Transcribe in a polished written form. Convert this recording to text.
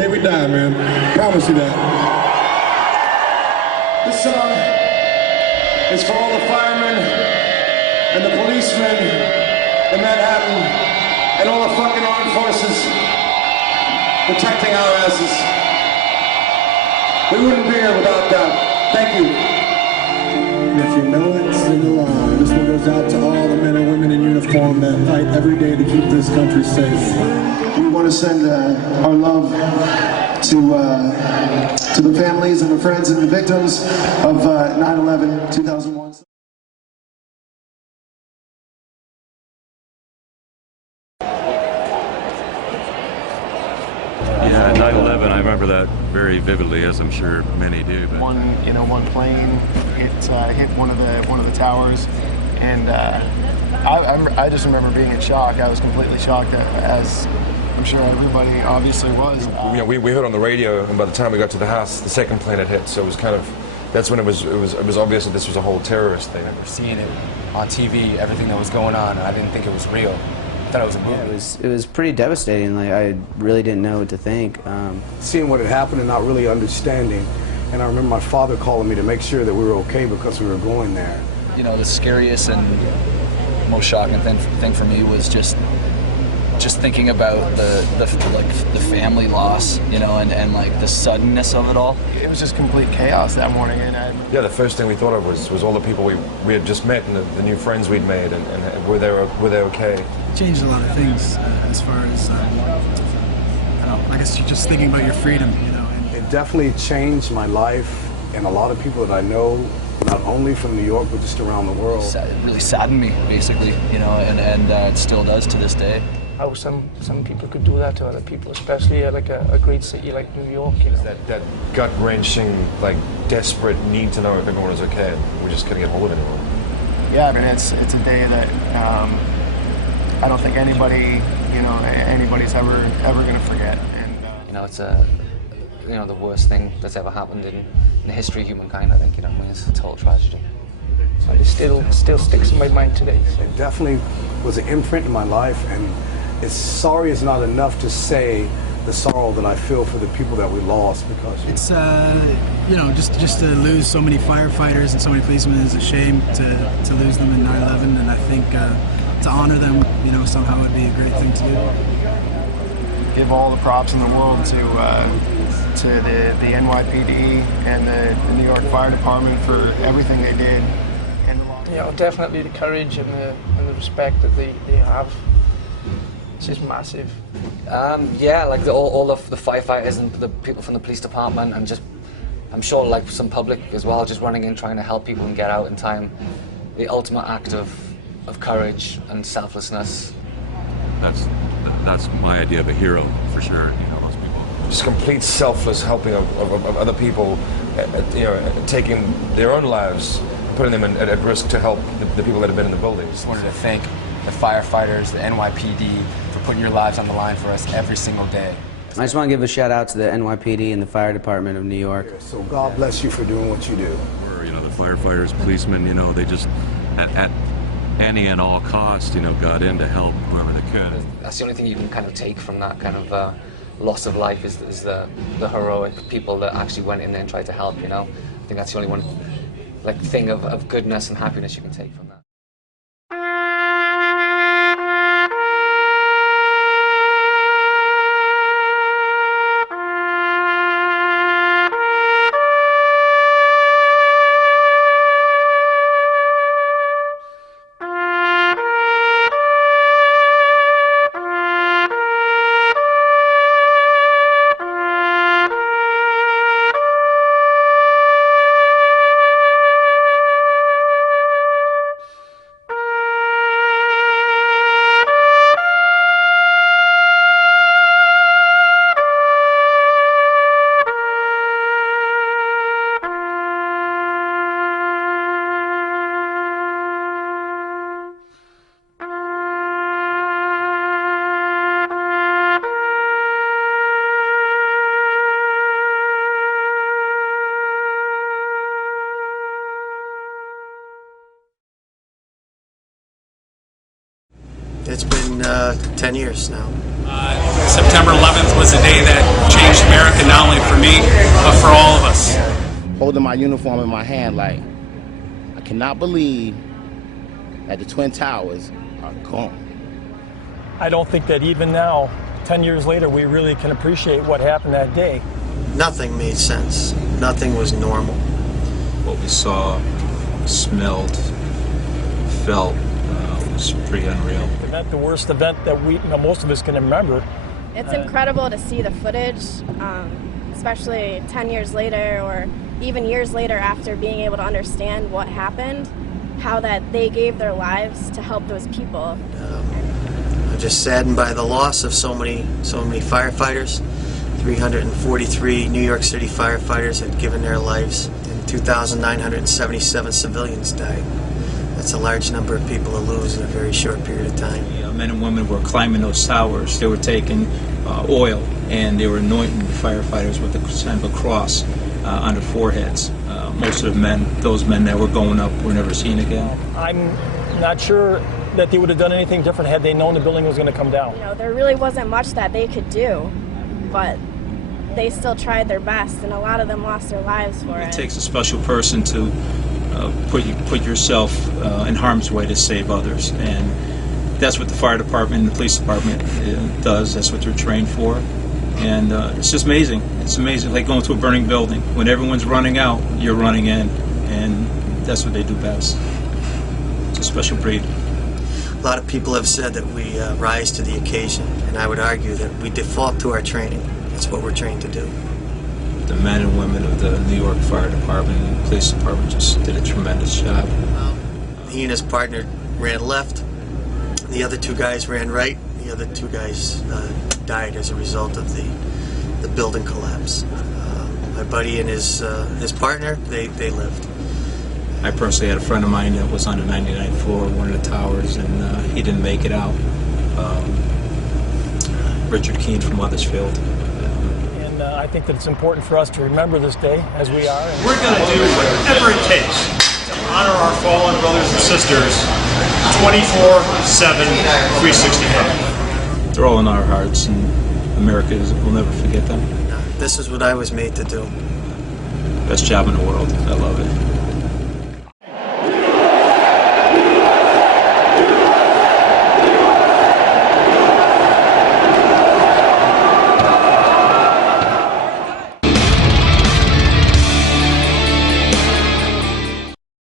day we die, man. Promise you that. This song is for all the firemen and the policemen in Manhattan and all the fucking armed forces protecting our asses. We wouldn't be here without that. Thank you. And if you know it, sing along. This one goes out to all the men and women in uniform that fight every day to keep this country safe. We want to send our love to the families and the friends and the victims of 9/11, 2001. Yeah, 9/11, I remember that very vividly, as I'm sure many do. But One plane hit one of the towers, and I just remember being in shock. I was completely shocked, as I'm sure everybody obviously was. We heard on the radio, and by the time we got to the house, the second plane had hit. So it was kind of, that's when it was obvious that this was a whole terrorist thing. Seeing it on TV, everything that was going on, I didn't think it was real. I thought it was a movie. Yeah, it was pretty devastating. Like, I really didn't know what to think. Seeing what had happened and not really understanding, and I remember my father calling me to make sure that we were okay because we were going there. You know, the scariest and most shocking thing for me was just thinking about the family loss, you know, and like the suddenness of it all. It was just complete chaos that morning, and yeah, the first thing we thought of was all the people we had just met and the new friends we'd made, and were they okay? It changed a lot of things as far as I guess you're just thinking about your freedom, you know. It definitely changed my life, and a lot of people that I know, not only from New York but just around the world. It really saddened me, basically, you know, and it still does to this day. How some people could do that to other people, especially like a great city like New York, you know. That gut-wrenching, like, desperate need to know if everyone is okay. We just couldn't get hold of anyone. yeah, I mean, it's a day that I don't think anybody's ever going to forget. And you know, it's the worst thing that's ever happened in the history of humankind. I think, you know, I mean, it's a total tragedy. So it still sticks in my mind today. It definitely was an imprint in my life, and it's sorry is not enough to say the sorrow that I feel for the people that we lost, because it's just to lose so many firefighters and so many policemen is a shame to lose them in 9/11, and I think to honor them, you know, somehow would be a great thing to do. give all the props in the world to the NYPD and the New York Fire Department for everything they did. Yeah, definitely the courage and the respect that they have. It's just massive. Yeah, like all of the firefighters and the people from the police department, and just, I'm sure, like some public as well, just running in trying to help people and get out in time. The ultimate act of courage and selflessness. That's my idea of a hero, for sure. You know, those people. Just complete selfless helping of other people, you know, taking their own lives, putting them at risk to help the people that have been in the buildings. Just wanted to thank the firefighters, the NYPD, for putting your lives on the line for us every single day. I just want to give a shout out to the NYPD and the Fire Department of New York. So God bless you for doing what you do. Or, you know, the firefighters, policemen, you know, they just, at any and all cost, you know, got in to help whoever they could. That's the only thing you can kind of take from that kind of loss of life is the heroic people that actually went in there and tried to help, you know. I think that's the only one, like, thing of goodness and happiness you can take from that. It's been 10 years now. September 11th was a day that changed America, not only for me, but for all of us. Holding my uniform in my hand like, I cannot believe that the Twin Towers are gone. I don't think that even now, 10 years later, we really can appreciate what happened that day. Nothing made sense. Nothing was normal. What we saw, smelled, felt was pretty unreal. The worst event that most of us can remember. It's incredible to see the footage, especially 10 years later or even years later after being able to understand what happened, how that they gave their lives to help those people. I'm just saddened by the loss of so many firefighters. 343 New York City firefighters had given their lives, and 2,977 civilians died. That's a large number of people to lose in a very short period of time. Men and women were climbing those towers. They were taking oil and they were anointing the firefighters with the sign of a cross on their foreheads. Most of the men, those men that were going up, were never seen again. I'm not sure that they would have done anything different had they known the building was going to come down. You know, there really wasn't much that they could do, but they still tried their best, and a lot of them lost their lives for it. It takes a special person to put yourself in harm's way to save others, and that's what the fire department and the police department does. That's what they're trained for, and it's just amazing. It's amazing, like going to a burning building. When everyone's running out, you're running in, and that's what they do best. It's a special breed. A lot of people have said that we rise to the occasion, and I would argue that we default to our training. That's what we're trained to do. The men and women of the New York Fire Department and Police Department just did a tremendous job. He and his partner ran left. The other two guys ran right. The other two guys died as a result of the building collapse. My buddy and his partner, they lived. I personally had a friend of mine that was on the 99th floor of one of the towers, and he didn't make it out. Richard Keene from Weathersfield. And I think that it's important for us to remember this day as we are. We're going to do whatever it takes to honor our fallen brothers and sisters 24/7, 365. They're all in our hearts, and America will never forget them. This is what I was made to do. Best job in the world. I love it.